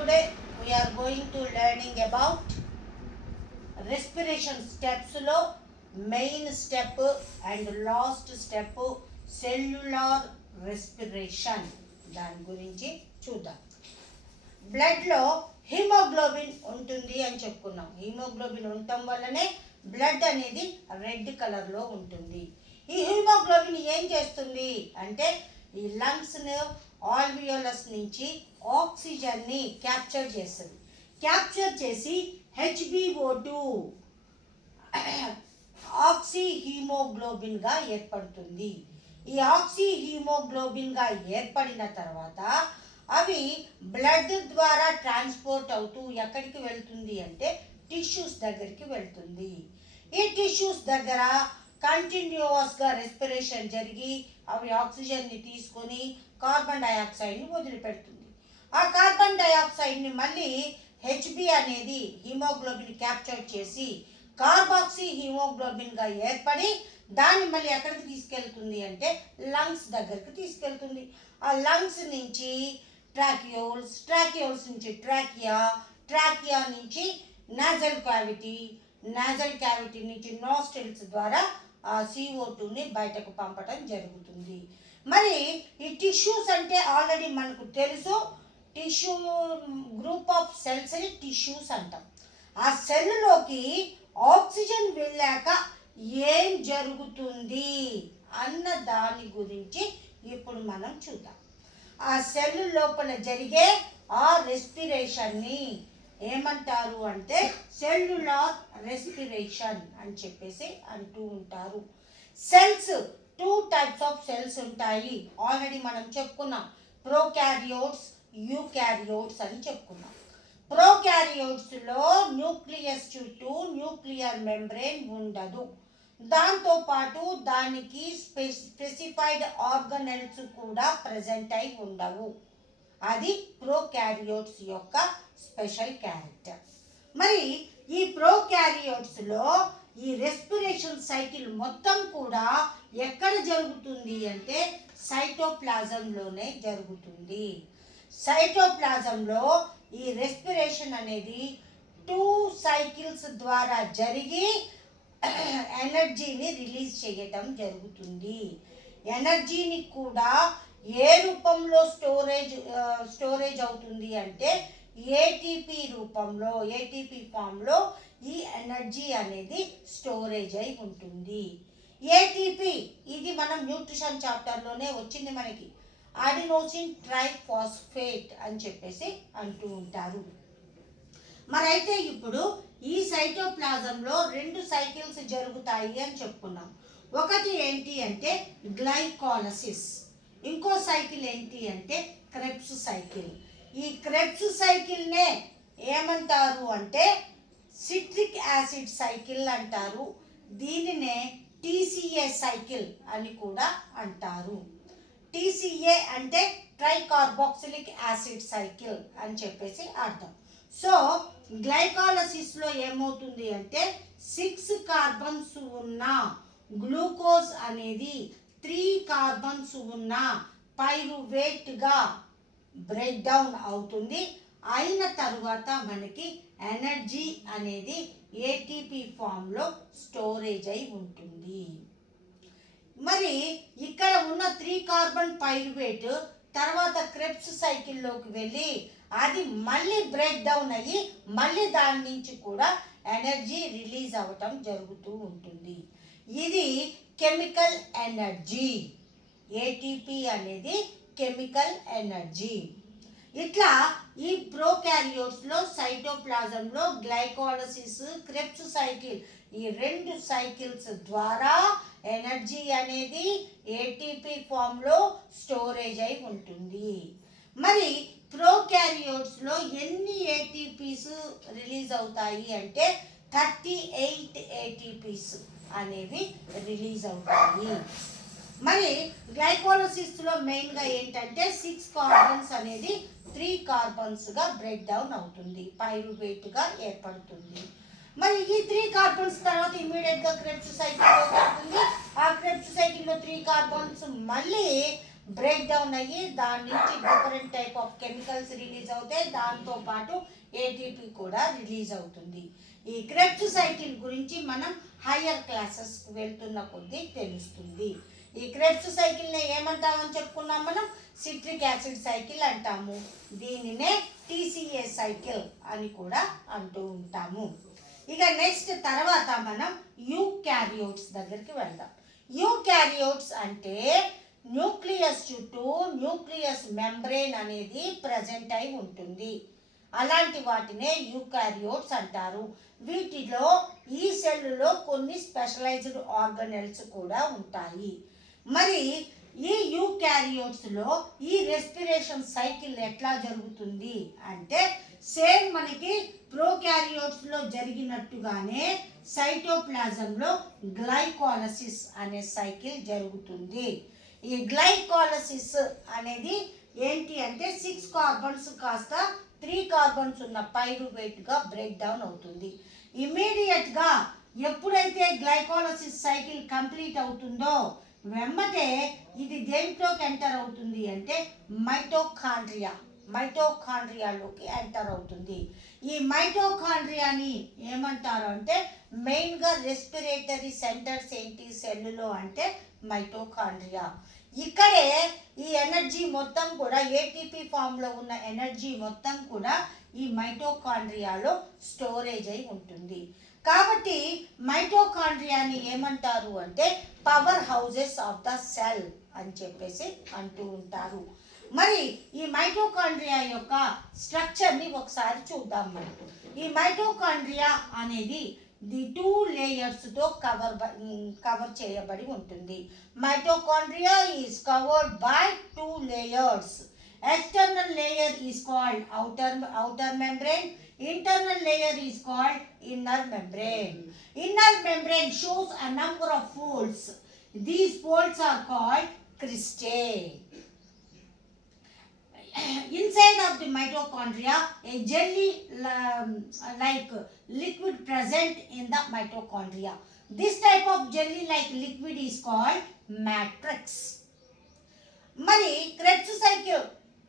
Today we are going to learning about respiration steps lo main step and last step cellular respiration దాని గురించి చూద్దాం. Blood లో haemoglobin ఉంటుంది అని చెప్పుకున్నాం. హిమోగ్లోబిన్ ఉండటం వల్లనే బ్లడ్ అనేది రెడ్ కలర్ లో ఉంటుంది. ఈ హిమోగ్లోబిన్ ఏం చేస్తుంది అంటే ఈ లంగ్స్ ఆల్వియోలస్ నుంచి ఆక్సిజన్ని క్యాప్చర్ చేస్తుంది. క్యాప్చర్ చేసి హెచ్బిఓ2 ఆక్సీ హీమోగ్లోబిన్గా ఏర్పడుతుంది. ఈ ఆక్సీ హీమోగ్లోబిన్గా ఏర్పడిన తర్వాత అవి బ్లడ్ ద్వారా ట్రాన్స్పోర్ట్ అవుతూ ఎక్కడికి వెళ్తుంది అంటే టిష్యూస్ దగ్గరికి వెళ్తుంది. ఈ టిష్యూస్ దగ్గర కంటిన్యూస్గా రెస్పిరేషన్ జరిగి అవి ఆక్సిజన్ని తీసుకొని కార్బన్ డైఆక్సైడ్ని వదిలిపెడుతుంది. ఆ కార్బన్ డైఆక్సైడ్ని మళ్ళీ హెచ్బి అనేది హిమోగ్లోబిన్ క్యాప్చర్ చేసి కార్బాక్సీ హిమోగ్లోబిన్గా ఏర్పడి దాన్ని మళ్ళీ ఎక్కడికి తీసుకెళ్తుంది అంటే లంగ్స్ దగ్గరికి తీసుకెళ్తుంది. ఆ లంగ్స్ నుంచి ట్రాకియోల్స్, ట్రాకియోల్స్ నుంచి ట్రాకియా నుంచి నాజల్ క్యావిటీ నుంచి నోస్ట్రిల్స్ ద్వారా ఆ CO2ని బయటకు పంపడం జరుగుతుంది. మరి ఈ టిష్యూస్ అంటే ఆల్రెడీ మనకు తెలుసు, టిష్యూ గ్రూప్ ఆఫ్ సెల్స్ని టిష్యూస్ అంటాం. ఆ సెల్లోకి ఆక్సిజన్ వెళ్ళాక ఏం జరుగుతుంది అన్న దాని గురించి ఇప్పుడు మనం చూద్దాం. ఆ సెల్ లోపల జరిగే ఆ రెస్పిరేషన్ని ఏమంటారు అంటే సెల్యులార్ రెస్పిరేషన్ అని చెప్పేసి అంటూ ఉంటారు. సెల్స్ 2 టైప్స్ ఆఫ్ సెల్స్ ఉంటాయి. ఆల్రెడీ మనం చెప్పుకున్నాం, ప్రోకారియోట్స్, యూకారియోట్స్ అని చెప్పుకున్నాం. ప్రోకారియోట్స్లో న్యూక్లియస్ చుట్టూ న్యూక్లియర్ మెంబ్రేన్ ఉండదు. దాంతోపాటు దానికి స్పెసిఫైడ్ ఆర్గనెల్స్ కూడా ప్రజెంట్ అయి ఉండవు. అది ప్రోకారియోట్స్ యొక్క స్పెషల్ క్యారెక్టర్. మరి ఈ ప్రోకారియోట్స్లో ఈ రెస్పిరేషన్ సైకిల్ మొత్తం కూడా ఎక్కడ జరుగుతుంది అంటే సైటోప్లాజంలోనే జరుగుతుంది. సైటోప్లాజంలో ఈ రెస్పిరేషన్ అనేది 2 సైకిల్స్ ద్వారా జరిగి ఎనర్జీని రిలీజ్ చేయటం జరుగుతుంది. ఎనర్జీని కూడా ఏ రూపంలో స్టోరేజ్ అవుతుంది అంటే ఏటీపీ రూపంలో, ఏటీపీ ఫామ్లో ఈ ఎనర్జీ అనేది స్టోరేజ్ అయి ఉంటుంది. ఏటీపీ ఇది మనం న్యూట్రిషన్ చాప్టర్లోనే వచ్చింది మనకి. అడినోసిన్ ట్రైఫాస్ఫేట్ అని చెప్పేసి అంటూ ఉంటారు. మరైతే ఇప్పుడు ఈ సైటోప్లాజంలో 2 సైకిల్స్ జరుగుతాయి అని చెప్పుకున్నాం. ఒకటి ఏంటి అంటే గ్లైకాలసిస్, ఇంకో సైకిల్ ఏంటి అంటే క్రెబ్స్ సైకిల్. ఈ క్రెబ్స్ సైకిల్నే ఏమంటారు అంటే సిట్రిక్ యాసిడ్ సైకిల్ అంటారు. దీనినే టీసీఏ సైకిల్ అని కూడా అంటారు. టీసీఏ అంటే ట్రైకార్బాక్సిలిక్ యాసిడ్ సైకిల్ అని చెప్పేసి అర్థం. సో గ్లైకాలసిస్లో ఏమవుతుంది అంటే 6 కార్బన్స్ ఉన్న గ్లూకోజ్ అనేది 3 కార్బన్స్ ఉన్న పైరువేట్గా బ్రేక్ డౌన్ అవుతుంది. అయిన తరువాత మనకి ఎనర్జీ అనేది ఏటీపీ ఫామ్లో స్టోరేజ్ అయి ఉంటుంది. మరి ఇక్కడ ఉన్న 3 కార్బన్ పైరువేట్ తర్వాత క్రెబ్స్ సైకిల్లోకి వెళ్ళి అది మళ్ళీ బ్రేక్ డౌన్ అయ్యి మళ్ళీ దాని నుంచి కూడా ఎనర్జీ రిలీజ్ అవ్వటం జరుగుతూ ఉంటుంది. ఇది కెమికల్ ఎనర్జీ. ఏటీపీ అనేది కెమికల్ ఎనర్జీ. ఇట్లా ఈ ప్రోకారియోట్స్లో సైటోప్లాజంలో గ్లైకోలసిస్, క్రెబ్స్ సైకిల్ ఈ 2 సైకిల్స్ ద్వారా ఎనర్జీ అనేది ఏటీపీ ఫామ్లో స్టోరేజ్ అయి ఉంటుంది. మరి ప్రోకారియోట్స్లో ఎన్ని ఏటీపీస్ రిలీజ్ అవుతాయి అంటే 38 ఏటీపీస్ అనేవి రిలీజ్ అవుతాయి. మరి గ్లైకోలసిస్లో మెయిన్గా ఏంటంటే 6 కార్బన్స్ అనేది 3 కార్బన్స్గా బ్రేక్ డౌన్ అవుతుంది, పైరువేట్గా ఏర్పడుతుంది. మరి ఈ 3 కార్బన్స్ తర్వాత ఇమీడియట్గా క్రెబ్స్ సైకిల్లో జరుగుతుంది. ఆ క్రెబ్స్ సైకిల్లో 3 కార్బన్స్ మళ్ళీ బ్రేక్ డౌన్ అయ్యి దాని నుంచి different type of chemicals release అవుతాయి, దాంతో పాటు ఏటీపీ కూడా రిలీజ్ అవుతుంది. ఈ క్రెబ్స్ సైకిల్ గురించి మనం హయ్యర్ క్లాసెస్కి వెళ్తున్న కొద్దీ తెలుస్తుంది. ఈ క్రెబ్స్ సైకిల్ని ఏమంటామని చెప్పుకున్నాం మనం, సిట్రిక్ యాసిడ్ సైకిల్ అంటాము. దీనినే టీసీఏ సైకిల్ అని కూడా అంటూ ఉంటాము. ఇక నెక్స్ట్ తర్వాత మనం యూకారియోట్స్ దగ్గరికి వెళ్దాం. యూకారియోట్స్ అంటే న్యూక్లియస్ చుట్టూ న్యూక్లియస్ మెంబ్రేన్ అనేది ప్రజెంట్ అయి ఉంటుంది. అలాంటి వాటినే యూకారియోట్స్ అంటారు. వీటిలో ఈ సెల్లులో కొన్ని స్పెషలైజ్డ్ ఆర్గనెల్స్ కూడా ఉంటాయి. మరి ఈ యూకారియోట్స్లో ఈ రెస్పిరేషన్ సైకిల్ ఎట్లా జరుగుతుంది అంటే సేమ్ మనకి ప్రోకారియోట్స్లో జరిగినట్టుగానే సైటోప్లాజంలో గ్లైకోలసిస్ అనే సైకిల్ జరుగుతుంది. ఈ గ్లైకోలసిస్ అనేది ఏంటి అంటే 6 కార్బన్స్ కాస్త 3 కార్బన్స్ ఉన్న పైరువేట్గా బ్రేక్ డౌన్ అవుతుంది. ఇమీడియట్గా ఎప్పుడైతే గ్లైకోలసిస్ సైకిల్ కంప్లీట్ అవుతుందో వెంబటే ఇది దేంట్లోకి ఎంటర్ అవుతుంది అంటే మైటోకాండ్రియాలోకి ఎంటర్ అవుతుంది. ఈ మైటోకాండ్రియాని ఏమంటారు అంటే మెయిన్గా రెస్పిరేటరీ సెంటర్స్ ఏంటి సెల్లులో అంటే మైటోకాండ్రియా. ఇక్కడే ఈ ఎనర్జీ మొత్తం కూడా ఏటీపీ ఫామ్లో ఉన్న ఎనర్జీ మొత్తం కూడా ఈ మైటోకాండ్రియాలో స్టోరేజ్ అయి ఉంటుంది. కాబట్టి మైటోకాండ్రియాని ఏమంటారు అంటే power houses of the cell అని చెప్పేసి అంటూ ఉంటారు. మరి ఈ మైటోకాండ్రియా యొక్క స్ట్రక్చర్ని ఒకసారి చూద్దాం మనం. ఈ మైటోకాండ్రియా అనేది ది 2 లేయర్స్తో కవర్ చేయబడి ఉంటుంది. Mitochondria is covered by 2 layers. External layer is called outer membrane. Internal layer is called inner membrane. Inner membrane shows a number of folds. These folds are called cristae. Inside of the mitochondria, a jelly-like liquid present in the mitochondria. This type of jelly-like liquid is called matrix. మరి Krebs cycle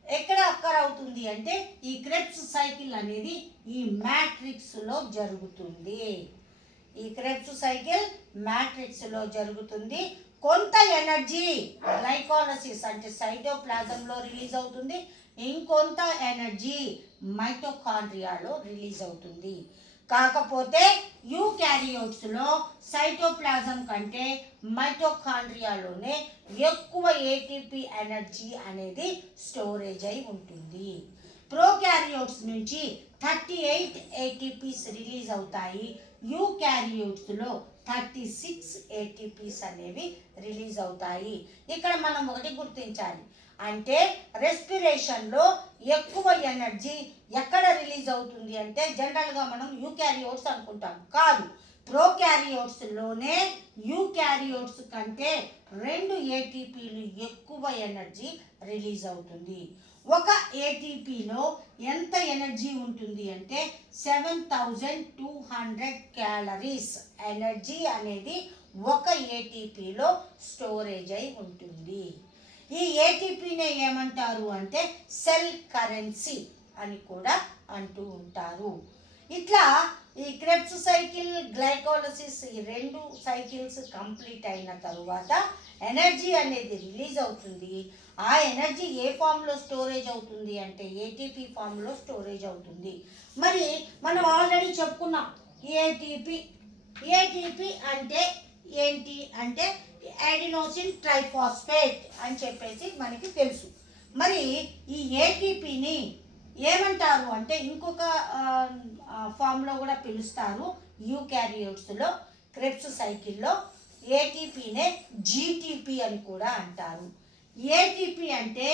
ఎక్కడ అక్కర్ అవుతుంది అంటే ఈ Krebs cycle అనేది ఈ మ్యాట్రిక్స్లో జరుగుతుంది. ఈ Krebs cycle మ్యాట్రిక్స్లో జరుగుతుంది. కొంత ఎనర్జీ గ్లైకోలసిస్ అంటే సైటోప్లాజంలో రిలీజ్ అవుతుంది, ఇంకొంత ఎనర్జీ మైటోకాండ్రియాలో రిలీజ్ అవుతుంది. కాకపోతే యూకారియోట్స్లో సైటోప్లాజం కంటే మైటోకాండ్రియాలోనే ఎక్కువ ఏటీపీ ఎనర్జీ అనేది స్టోరేజ్ అయి ఉంటుంది. ప్రోకారియోట్స్ నుంచి 38 ఏటీపీస్ రిలీజ్ అవుతాయి. యూకారియోట్స్లో 36 ఏటీపీస్ అనేవి రిలీజ్ అవుతాయి. ఇక్కడ మనం ఒకటి గుర్తించాలి, అంటే రెస్పిరేషన్లో ఎక్కువ ఎనర్జీ ఎక్కడ రిలీజ్ అవుతుంది అంటే జనరల్గా మనం యూకారియోట్స్ అనుకుంటాం, కాదు. ప్రోకారియోట్స్లోనే యూకారియోట్స్ కంటే 2 ఏటీపీలు ఎక్కువ ఎనర్జీ రిలీజ్ అవుతుంది. ఒక ఏటీపీలో ఎంత ఎనర్జీ ఉంటుంది అంటే 7200 క్యాలరీస్ ఎనర్జీ అనేది ఒక ఏటీపీలో స్టోరేజ్ అయి ఉంటుంది. ఈ ఏటీపీనే ఏమంటారు అంటే సెల్ కరెన్సీ అని కూడా అంటూ ఉంటారు. ఇట్లా ఈ క్రెబ్స్ సైకిల్, గ్లైకోలసిస్ ఈ 2 సైకిల్స్ కంప్లీట్ అయిన తరువాత ఎనర్జీ అనేది రిలీజ్ అవుతుంది. ఆ ఎనర్జీ ఏ ఫామ్లో స్టోరేజ్ అవుతుంది అంటే ఏటీపీ ఫామ్లో స్టోరేజ్ అవుతుంది. మరి మనం ఆల్రెడీ చెప్పుకున్నాం ఏటీపీ అంటే ఏంటి అంటే అడినోసిన్ ట్రైఫాస్ఫేట్ అని చెప్పేసి మనకి తెలుసు. మరి ఈ ఏటీపీని ఏమంటారు అంటే ఇంకొక ఫామ్లో కూడా పిలుస్తారు. యూకారియోట్స్లో క్రెబ్స్ సైకిల్లో ఏటీపీనే జీటీపీ అని కూడా అంటారు. ఏటీపీ అంటే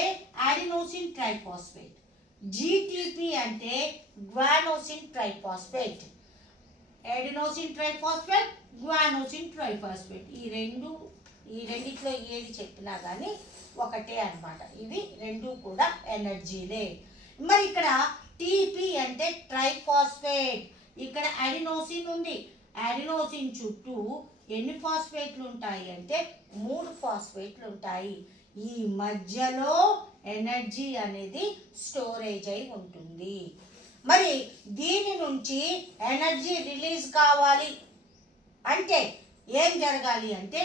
అడినోసిన్ ట్రైఫాస్ఫేట్, జీటీపీ అంటే guanosine triphosphate. Adenosine triphosphate, guanosine triphosphate ఈ రెండిట్లో ఏది చెప్పినా కానీ ఒకటే అన్నమాట. ఇవి 2 కూడా ఎనర్జీలే. మరి ఇక్కడ టీపీ అంటే ట్రైఫాస్ఫేట్. ఇక్కడ అడినోసిన్ ఉంది, అడినోసిన్ చుట్టూ ఎన్ని ఫాస్ఫేట్లు ఉంటాయి అంటే 3 ఫాస్ఫేట్లు ఉంటాయి. ఈ మధ్యలో ఎనర్జీ అనేది స్టోరేజ్ అయి ఉంటుంది. మరి దీని నుంచి ఎనర్జీ రిలీజ్ కావాలి అంటే ఏం జరగాలి అంటే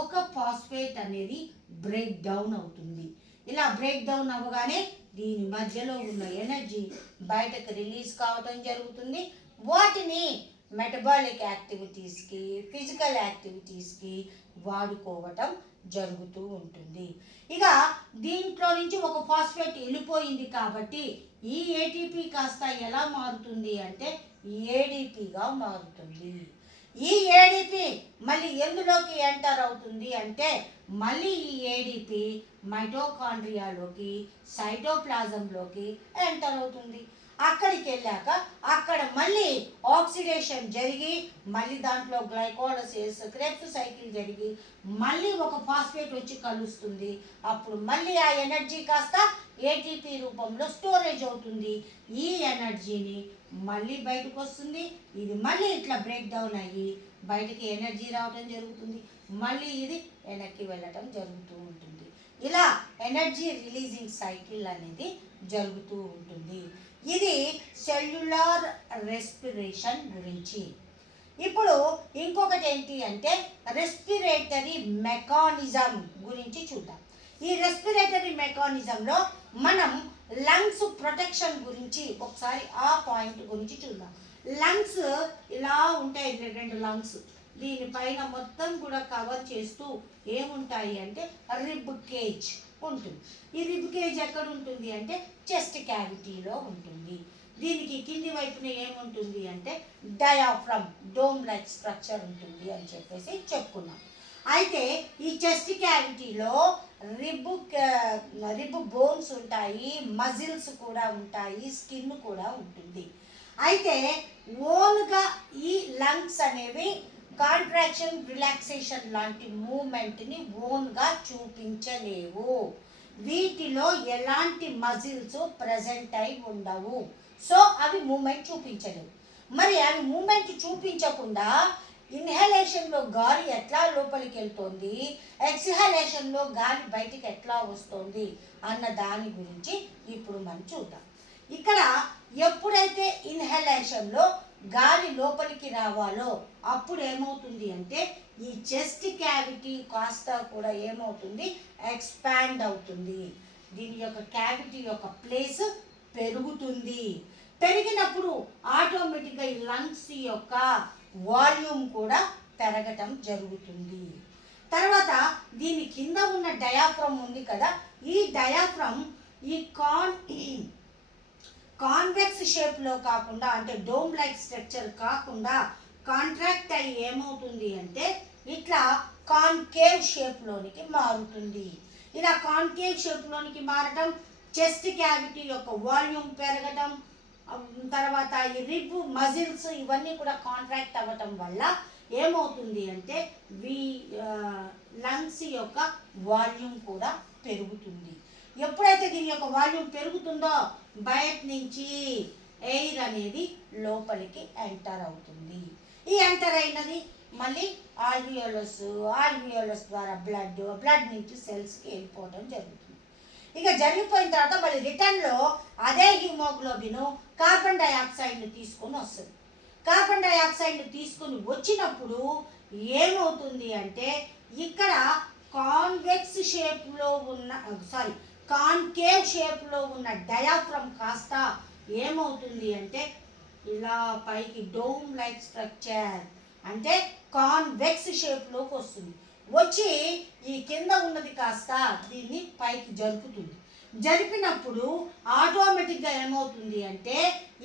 ఒక ఫాస్ఫేట్ అనేది బ్రేక్ డౌన్ అవుతుంది. ఇలా బ్రేక్ డౌన్ అవ్వగానే దీని మధ్యలో ఉన్న ఎనర్జీ బయటకు రిలీజ్ కావడం జరుగుతుంది. వాటిని మెటబాలిక్ యాక్టివిటీస్కి, ఫిజికల్ యాక్టివిటీస్కి వాడుకోవటం జరుగుతూ ఉంటుంది. ఇక దీంట్లో నుంచి ఒక ఫాస్ఫేట్ వెళ్ళిపోయింది కాబట్టి ఈ ఏటీపీ కాస్త ఎలా మారుతుంది అంటే ఏడిపిగా మారుతుంది. ఈ ఏడిపి మళ్ళీ ఎందులోకి ఎంటర్ అవుతుంది అంటే మళ్ళీ ఈ ఏడిపి మైటోకాండ్రియాలోకి, సైటోప్లాజంలోకి ఎంటర్ అవుతుంది. అక్కడికి వెళ్ళాక అక్కడ మళ్ళీ ఆక్సిడేషన్ జరిగి మళ్ళీ దాంట్లో గ్లైకోలసిస్, క్రెబ్స్ సైకిల్ జరిగి మళ్ళీ ఒక ఫాస్ఫేట్ వచ్చి కలుస్తుంది. అప్పుడు మళ్ళీ ఆ ఎనర్జీ కాస్త ఏటీపీ రూపంలో స్టోరేజ్ అవుతుంది. ఈ ఎనర్జీని మళ్ళీ బయటకు వస్తుంది. ఇది మళ్ళీ ఇట్లా బ్రేక్ డౌన్ అయ్యి బయటకి ఎనర్జీ రావడం జరుగుతుంది. మళ్ళీ ఇది వెనక్కి వెళ్ళటం జరుగుతూ ఉంటుంది. ఇలా ఎనర్జీ రిలీజింగ్ సైకిల్ అనేది జరుగుతూ ఉంటుంది. ఇది సెల్యులార్ రెస్పిరేషన్ గురించి. ఇప్పుడు ఇంకొకటి ఏంటి అంటే రెస్పిరేటరీ మెకానిజం గురించి చూద్దాం. ఈ రెస్పిరేటరీ మెకానిజంలో మనం లంగ్స్ ప్రొటెక్షన్ గురించి ఒకసారి ఆ పాయింట్ గురించి చూద్దాం. లంగ్స్ ఇలా ఉంటాయి, రెండు లంగ్స్. దీనిపైన మొత్తం కూడా కవర్ చేస్తూ ఏముంటాయి అంటే రిబ్ కేజ్ ఉంటుంది. ఈ రిబ్ కేజ్ ఎక్కడ ఉంటుంది అంటే చెస్ట్ క్యావిటీలో ఉంటుంది. దీనికి కింది వైపున ఏముంటుంది అంటే డయాఫ్రమ్, డోమ్ లైక్ స్ట్రక్చర్ ఉంటుంది అని చెప్పేసి చెప్పుకున్నాం. అయితే ఈ చెస్ట్ క్యావిటీలో రిబ్ బోన్స్ ఉంటాయి, మజిల్స్ కూడా ఉంటాయి, స్కిన్ కూడా ఉంటుంది. అయితే ఓన్గా ఈ లంగ్స్ అనేవి కాంట్రాక్షన్, రిలాక్సేషన్ లాంటి మూమెంట్ని ఓన్గా చూపించలేవు. వీటిలో ఎలాంటి మజిల్స్ ప్రజెంట్ అయి ఉండవు. సో అవి మూమెంట్ చూపించలేవు. మరి అవి మూమెంట్ చూపించకుండా ఇన్హలేషన్లో గాలి ఎట్లా లోపలికి వెళ్తుంది, ఎక్స్హలేషన్లో గాలి బయటికి ఎట్లా వస్తుంది అన్న దాని గురించి ఇప్పుడు మనం చూద్దాం. ఇక్కడ ఎప్పుడైతే ఇన్హలేషన్లో గాలి లోపలికి రావాలో అప్పుడు ఏమవుతుంది అంటే ఈ చెస్ట్ క్యావిటీ కాస్త కూడా ఏమవుతుంది, ఎక్స్పాండ్ అవుతుంది. దీని యొక్క క్యావిటీ యొక్క ప్లేస్ పెరుగుతుంది. పెరిగినప్పుడు ఆటోమేటిక్గా ఈ లంగ్స్ యొక్క వాల్యూమ్ కూడా పెరగటం జరుగుతుంది. తర్వాత దీని కింద ఉన్న డయాఫ్రమ్ ఉంది కదా, ఈ డయాఫ్రమ్ ఈ కాన్వెక్స్ షేప్లో కాకుండా అంటే డోమ్ లైక్ స్ట్రక్చర్ కాకుండా కాంట్రాక్ట్ అయ్యి ఏమవుతుంది అంటే ఇట్లా కాన్కేవ్ షేప్లోనికి మారుతుంది. ఇలా కాన్కేవ్ షేప్లోనికి మారటం, చెస్ట్ క్యావిటీ యొక్క వాల్యూమ్ పెరగటం, తర్వాత ఈ రిబ్ మజిల్స్ ఇవన్నీ కూడా కాంట్రాక్ట్ అవ్వటం వల్ల ఏమవుతుంది అంటే లంగ్స్ యొక్క వాల్యూమ్ కూడా పెరుగుతుంది. ఎప్పుడైతే దీని యొక్క వాల్యూమ్ పెరుగుతుందో బయట నుంచి ఎయిర్ అనేది లోపలికి ఎంటర్ అవుతుంది. ఈ ఎంటర్ అయినది మళ్ళీ ఆల్వియోలస్ ద్వారా బ్లడ్ నుంచి సెల్స్కి వెళ్ళిపోవడం జరుగుతుంది. ఇక జరిగిపోయిన తర్వాత మళ్ళీ రిటర్న్లో అదే హిమోగ్లోబిన్ కార్బన్ డైఆక్సైడ్ని తీసుకొని వస్తుంది. కార్బన్ డైఆక్సైడ్ని తీసుకొని వచ్చినప్పుడు ఏమవుతుంది అంటే ఇక్కడ కాన్కేవ్ షేప్లో ఉన్న డయాఫ్రమ్ కాస్త ఏమవుతుంది అంటే ఇలా పైకి డోమ్ లైక్ స్ట్రక్చర్ అంటే కాన్వెక్స్ షేప్లోకి వస్తుంది. వచ్చి ఈ కింద ఉన్నది కాస్త దీన్ని పైకి జరుపుతుంది. జరిపినప్పుడు ఆటోమేటిక్గా ఏమవుతుంది అంటే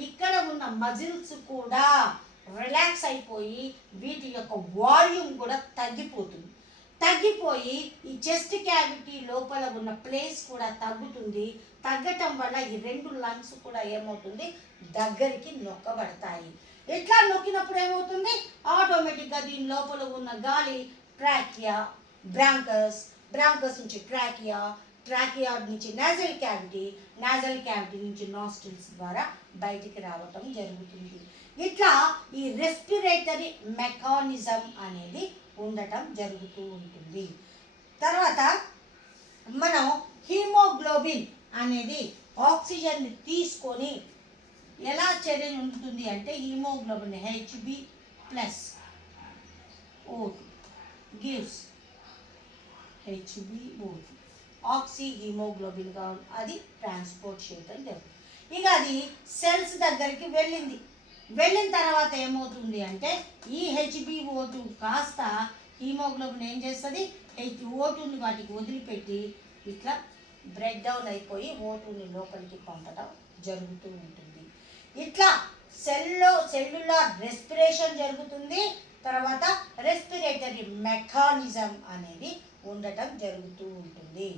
ఇక్కడ ఉన్న మజిల్స్ కూడా రిలాక్స్ అయిపోయి వీటి యొక్క వాల్యూమ్ కూడా తగ్గిపోయి ఈ చెస్ట్ క్యావిటీ లోపల ఉన్న ప్లేస్ కూడా తగ్గుతుంది. తగ్గటం వల్ల ఈ రెండు లంగ్స్ కూడా ఏమవుతుంది దగ్గరికి నొక్కబడతాయి. ఇట్లా నొక్కినప్పుడు ఏమవుతుంది ఆటోమేటిక్గా దీని లోపల ఉన్న గాలి ట్రాకియా, బ్రాంకస్ నుంచి ట్రాకియా నుంచి నాజల్ క్యావిటీ నుంచి నాస్ట్రిల్స్ ద్వారా బయటికి రావటం జరుగుతుంది. ఇట్లా ఈ రెస్పిరేటరీ మెకానిజం అనేది ఉండటం జరుగుతూ ఉంటుంది. తర్వాత మనం హీమోగ్లోబిన్ అనేది ఆక్సిజన్ తీసుకొని ఎలా చర్య ఉంటుంది అంటే haemoglobin Hb plus O2 gives HbO2 oxy హీమోగ్లోబిన్గా అది ట్రాన్స్పోర్ట్ చేయడం జరుగుతుంది. ఇక అది సెల్స్ దగ్గరికి వెళ్ళిన తర్వాత ఏమవుతుంది అంటే ఈ హెచ్బిఓ2 కాస్త హీమోగ్లోబిన్ ఏం చేస్తుంది, ఓటుని వాటికి వదిలిపెట్టి ఇట్లా బ్రేక్ డౌన్ అయిపోయి ఓటుని లోపలికి పంపడం జరుగుతూ ఉంటుంది. ఇట్లా సెల్యులార్ రెస్పిరేషన్ జరుగుతుంది. తర్వాత రెస్పిరేటరీ మెకానిజం అనేది ఉండటం జరుగుతూ ఉంటుంది.